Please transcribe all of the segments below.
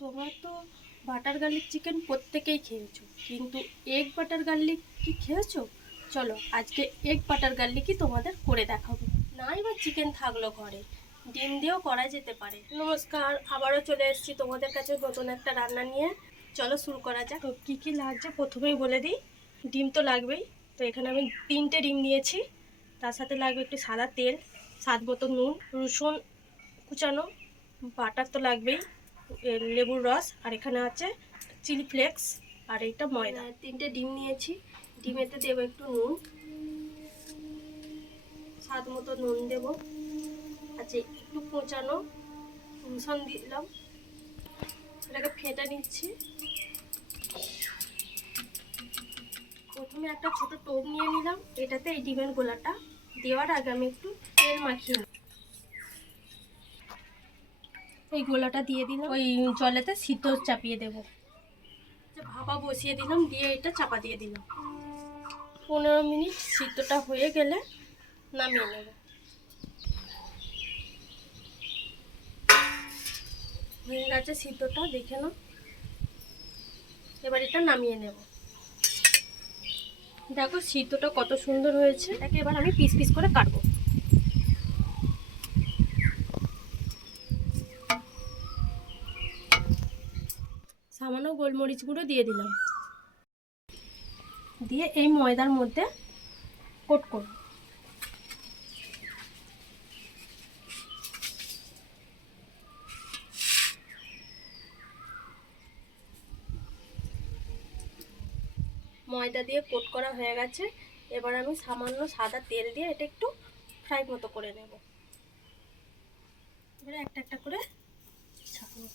তোমরা তো butter garlic chicken প্রত্যেকেই খেয়েছো, কিন্তু এগ বাটার গার্লিক কি খেয়েছো? চলো আজকে এগ বাটার গার্লিকই তোমাদের করে দেখাবো। নাই বা চিকেন থাকলো ঘরে, ডিম দিয়েও করা যেতে পারে। নমস্কার, আবারও চলে এসেছি তোমাদের কাছে নতুন একটা রান্না নিয়ে। চলো শুরু করা যাক। তো কী কী লাগছে প্রথমেই বলে দিই। ডিম তো লাগবেই, তো এখানে আমি 3টে ডিম নিয়েছি। তার সাথে লাগবে একটু সাদা তেল, স্বাদ মতো নুন, রসুন কুচানো, বাটার তো লাগবেই, লেবুর রস, আর এখানে আছে চিলি ফ্লেক্স, আর এইটা ময়দা। 3টে ডিম নিয়েছি। ডিমেতে দেবো একটু নুন, স্বাদ মতো নুন দেবো। আচ্ছা, একটু কুচানো রসুন দিলাম, এটাকে ফেটে নিচ্ছি। প্রথমে একটা ছোট টোপ নিয়ে নিলাম, এটাতে এই ডিমের গোলাটা দেওয়ার আগে আমি একটু তেল মাখিয়ে নিই। এই গোলাটা দিয়ে দিলাম, ওই জলেতে সিদ্ধ চাপিয়ে দেবো। ভাপা বসিয়ে দিলাম, দিয়ে এটা চাপা দিয়ে দিলাম। 15 মিনিট সিদ্ধটা হয়ে গেলে নামিয়ে নেব। হয়ে গেছে সিদ্ধটা, দেখে নাও। এবার এটা নামিয়ে নেব। দেখো সিদ্ধটা কত সুন্দর হয়েছে। এটাকে এবার আমি পিস পিস করে কাটবো। সামান্য গোলমরিচ গুঁড়ো দিয়ে দিলাম, দিয়ে এই ময়দার মধ্যে কোট করব। ময়দা দিয়ে কোট করা হয়ে গেছে। এবার আমি সামান্য সাদা তেল দিয়ে এটা একটু ফ্রাই মতো করে নেব। এবারে একটা একটা করে ছাড়বো।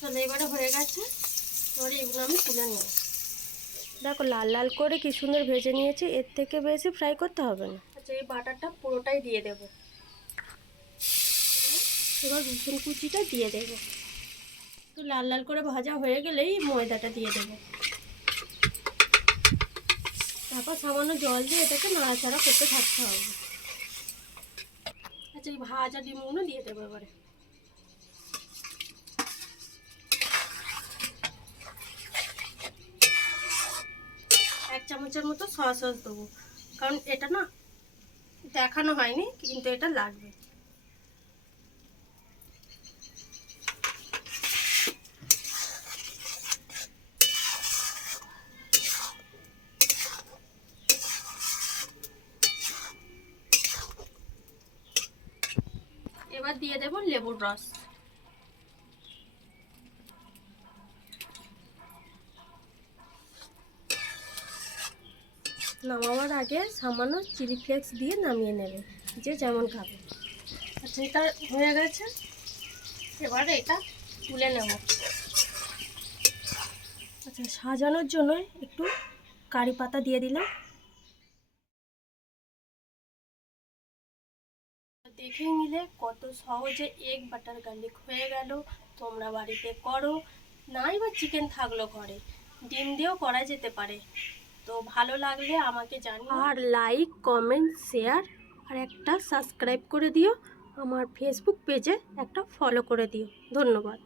চলো এবারে হয়ে গেছে, এবারে এগুলো আমি তুলে নেব। দেখো লাল লাল করে কি সুন্দর ভেজে নিয়েছি, এর থেকে বেশি ফ্রাই করতে হবে না। আচ্ছা, এই বাটারটা পুরোটাই দিয়ে দেব। এবার রসুন কুচিটা দিয়ে দেব। তো লাল লাল করে ভাজা হয়ে গেলেই ময়দাটা দিয়ে দেব। তারপর সামান্য জল দিয়ে এটাকে নাড়াচাড়া করতে থাকতে হবে। আচ্ছা, এই ভাজা ডিমগুলো দিয়ে দেবো। এবারে এক চামচের মতো সয়া সস দেবো, কারণ এটা না দেখানো হয়নি, কিন্তু এটা লাগবে। এবার দিয়ে দেব লেবুর রস। নামাবার আগে সামান্য চিলি ফ্লেক্স দিয়ে নামিয়ে নেবে, যে যেমন খাবে। আচ্ছা, এটা হয়ে গেছে, এবারে এটা তুলে নেব। আচ্ছা, সাজানোর জন্য একটু কারি পাতা দিয়ে দিলাম। দেখেই নিলে কত সহজে এগ বাটার গার্লিক হয়ে গেল। তোমরা বাড়িতে করো। নাই বা চিকেন থাকলো ঘরে, ডিম দিয়েও করা যেতে পারে। তো ভালো লাগলে আমাকে জানিও, আর লাইক কমেন্ট শেয়ার আর একটা সাবস্ক্রাইব করে দিও। আমার ফেসবুক পেজে একটা ফলো করে দিও। ধন্যবাদ।